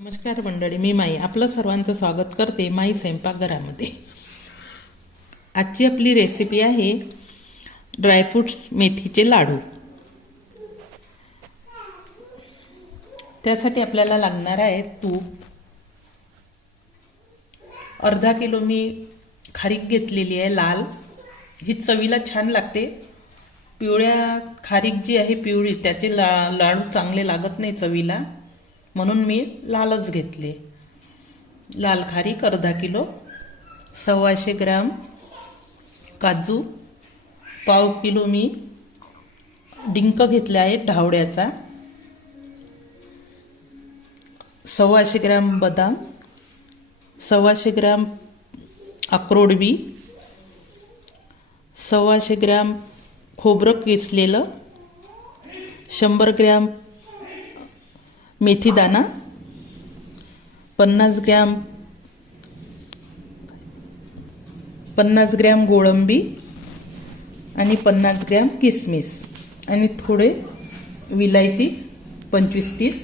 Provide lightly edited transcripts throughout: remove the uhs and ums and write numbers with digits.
नमस्कार मंडळी, मी माई आपलं सर्वांचं स्वागत करते माई स्वयंपाकघरामध्ये। आजची आपली रेसिपी आहे ड्रायफ्रुट्स मेथीचे लाडू। त्यासाठी आपल्याला लागणार आहे तूप, अर्धा किलो मी खारीक घेतलेली आहे लाल, ही चवीला छान लागते। पिवळ्या खारीक जी आहे पिवळी त्याचे लाडू चांगले लागत नाही चवीला, म्हणून मी लालच घेतले। लाल खारीक अर्धा किलो, 125 ग्राम काजू, पाव किलो मी डिंक घेतला आहे ढावड्याचा, 125 ग्राम बदाम, 125 ग्राम अक्रोड बी, 125 ग्राम खोबरं किसलेलं, 100 ग्राम मेथी दाना, 50 ग्राम गोळंबी आणि 50 ग्राम किसमिस आणि थोडे विलायती 25-30,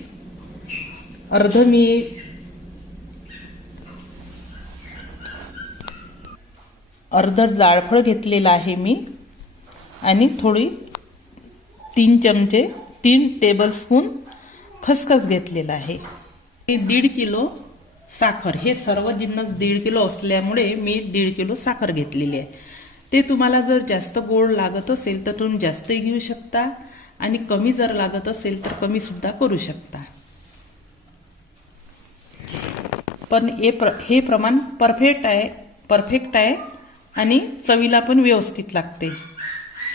अर्ध जायफळ घेतलेला आहे मी आणि थोडी 3 टेबलस्पून खसखस घेतलेला आहे। 1.5 किलो साखर, हे सर्व जिन्नस 1.5 किलो असल्यामुळे मी 1.5 किलो साखर घेतलेली आहे। ते तुम्हाला जर जास्त गोड लागत असेल तर तुम्ही जास्तही घेऊ शकता आणि कमी जर लागत असेल तर कमी सुद्धा करू शकता, पण हे प्रमाण परफेक्ट आहे आणि चवीला पण व्यवस्थित लागते।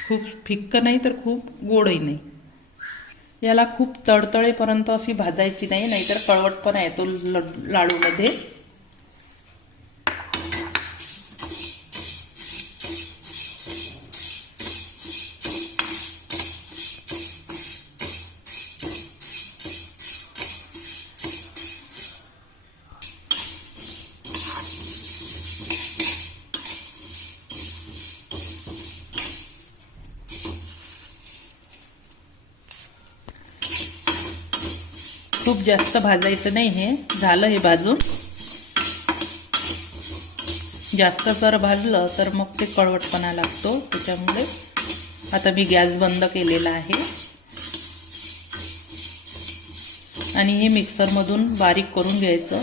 खूप फिक्क नाही तर खूप गोडही नाही। याला खूप तडतळेपर्यंत अशी भाजायची नाही, नाहीतर कळवटपणा येतो लाडूमध्ये। खूप जास्त भाजायचं नाही, हे झालं हे भाजून। जास्त जर भाजलं तर मग ते कळवटपणा लागतो, त्याच्यामुळे आता मी गॅस बंद केलेला आहे आणि हे मिक्सरमधून बारीक करून घ्यायचं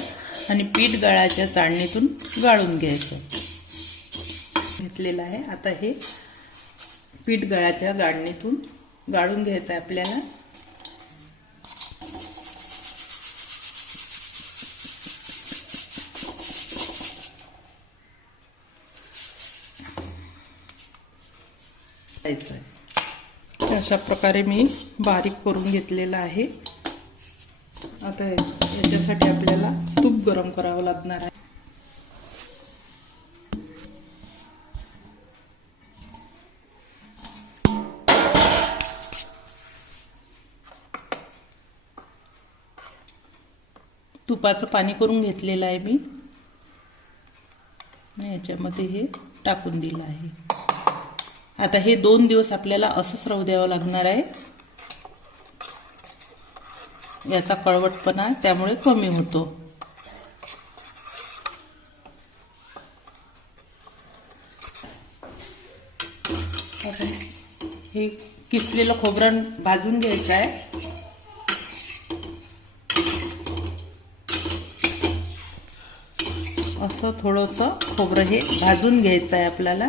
आणि पीठ गाळाच्या चाळणीतून गाळून घ्यायचं घेतलेलं आहे। आता हे पीठ गाळाच्या गाळणीतून गाळून घ्यायचं आहे आपल्याला। अशा प्रकारे मी बारीक करून घेतलेला आहे। आता याच्यासाठी आपल्याला तूप गरम करावं लागणार आहे। तुपाचं पाणी करून घेतलेलं आहे मी, याच्यामध्ये हे टाकून दिलं आहे। आता हे 2 दिवस आपल्याला असंच राहू द्यावं लागणार आहे, याचा कळवटपणा त्यामुळे कमी होतो। हे किसलेलं खोबरं भाजून घ्यायचं आहे। असं थोडंसं खोबरं हे भाजून घ्यायचं आहे आपल्याला,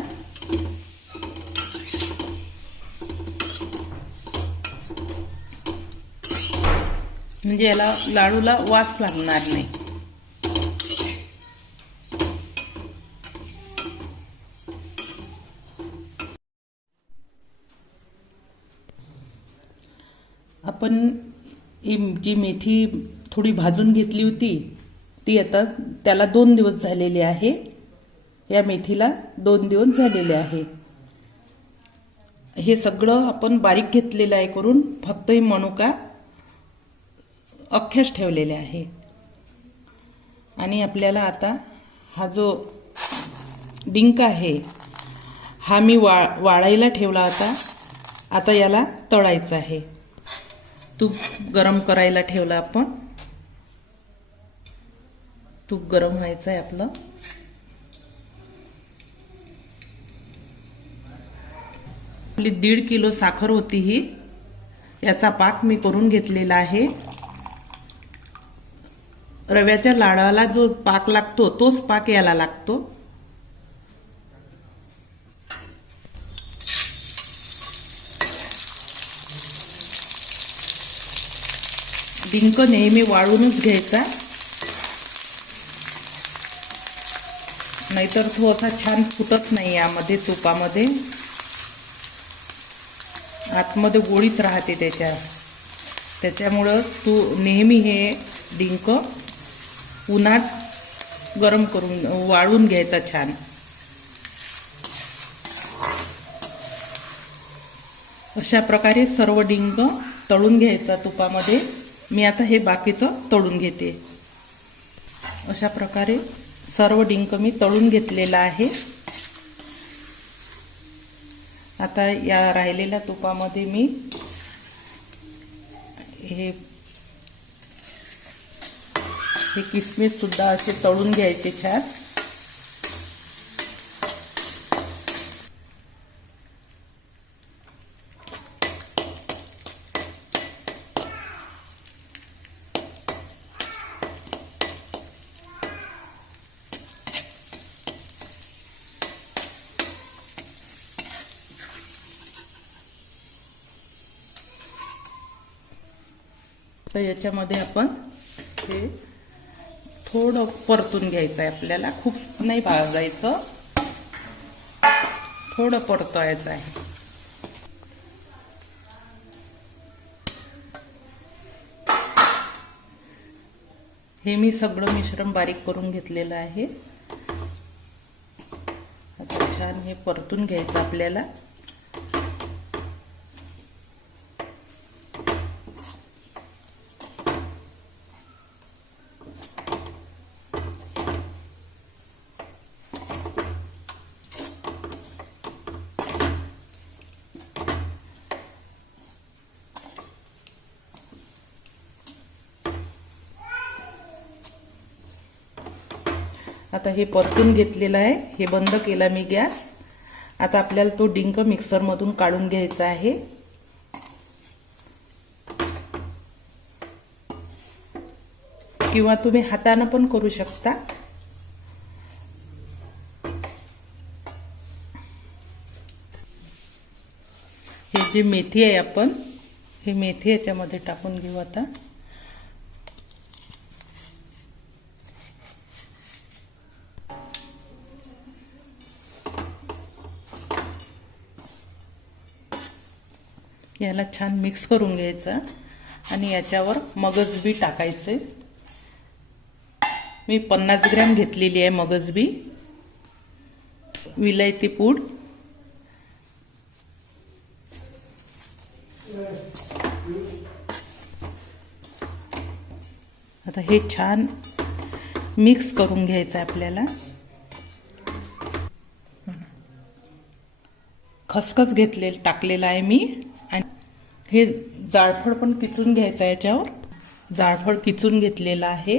म्हणजे याला लाडूला वास लागणार नाही। आपण जी मेथी थोडी भाजून घेतली होती ती आता त्याला 2 दिवस झालेले आहे। या मेथीला 2 दिवस झालेले आहे। हे सगळं आपण बारीक घेतलेलं आहे करून, फक्त हे मनुका अख्ख्याच ठेवलेले आहे। आणि आपल्याला आता हा जो डिंक आहे हा मी वाळायला ठेवला होता, आता याला तळायचं आहे। तूप गरम करायला ठेवलं आपण, तूप गरम व्हायचं आहे आपलं. आपली 1.5 किलो साखर होती ही. याचा पाक मी करून घेतलेला आहे. रव्याच्या लाडवाला जो पाक लागतो तोच पाक याला लागतो. डिंक नेहमी वाळूनच घ्यायचा, नाहीतर तो असा छान फुटत नाही. यामध्ये तुपामध्ये आतमध्ये गोळीच राहते त्याच्यामुळं तू नेहमी हे डिंक उन्हात गरम करून वाळून घ्यायचा छान. अशा प्रकारे सर्व डिंक तळून घ्यायचा तुपामध्ये. मी आता हे बाकीचं तळून घेते. अशा प्रकारे सर्व डिंक मी तळून घेतलेला आहे. आता या राहिलेल्या तुपामध्ये मी हे किसमिस सुद्धा असे तळून घ्यायचे छान. तर याच्यामध्ये आपण हे थोडं परतून घ्यायचं आहे आपल्याला. खूप नाही भाजायचं, थोडं परतायचं आहे. हे मी सगळं मिश्रण बारीक करून घेतलेलं आहे. आता छान हे परतून घ्यायचं आपल्याला. आता हे परतून घेतलेलं आहे. हे बंद केला मी गॅस. आता आपल्याला तो डिंक मिक्सर मधून काढून घ्यायचा आहे. किंवा तुम्ही हाताने पण करू शकता. हे जी मेथी आहे आपण ही मेथी याच्यामध्ये टाकून घेऊ आता. याला छान मिक्स करून घ्यायचं आणि याच्यावर मगज बी टाकायचे. मी 50 ग्रॅम घेतलेली आहे मगज बी. विलायती पूड, आता हे छान मिक्स करून घ्यायचं आपल्याला. खसखस टाकलेला आहे मी. आणि हे जायफळ पण किसून घ्यायचं आहे. याच्यावर जायफळ किसून घेतलेलं आहे.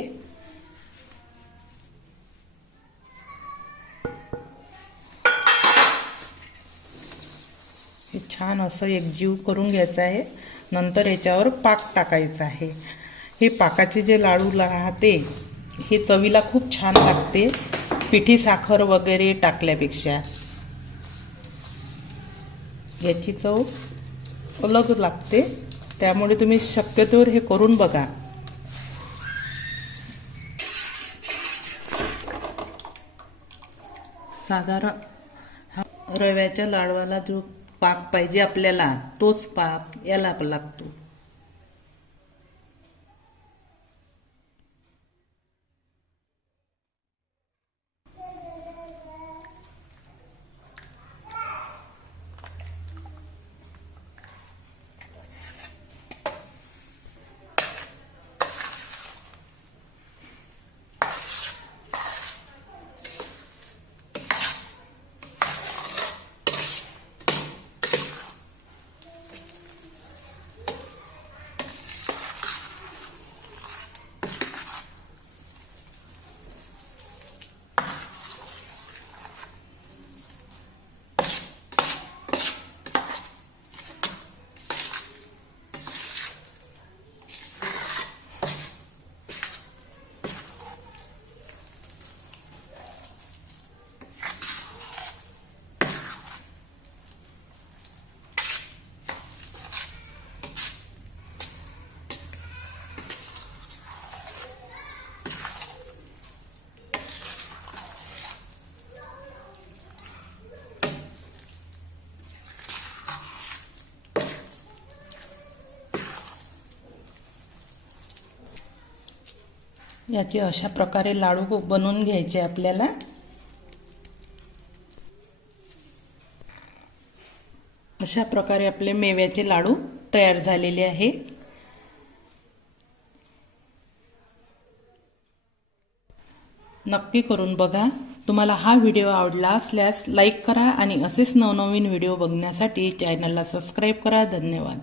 हे छान असं एकजीव करून घ्यायचं आहे. नंतर याच्यावर पाक टाकायचा आहे. हे पाकाचे जे लाडू राहते हे चवीला खूप छान लागते पिठी साखर वगैरे टाकल्यापेक्षा. याची चव अलग लागते, त्यामुळे तुम्ही शक्यतोवर हे करून बघा. साधारण रव्याच्या लाडवाला जो पाक पाहिजे आपल्याला तोच पाक याला लागतो. याचे अशा प्रकारे लाडू बनवून घ्यायचे आपल्याला। अशा प्रकारे आपले मेव्याचे लाडू तयार झालेले आहे। नक्की करून बघा। तुम्हाला हा व्हिडिओ आवडला असल्यास लाईक करा आणि असेच नवनवीन व्हिडिओ बघण्यासाठी चॅनलला सबस्क्राईब करा। धन्यवाद।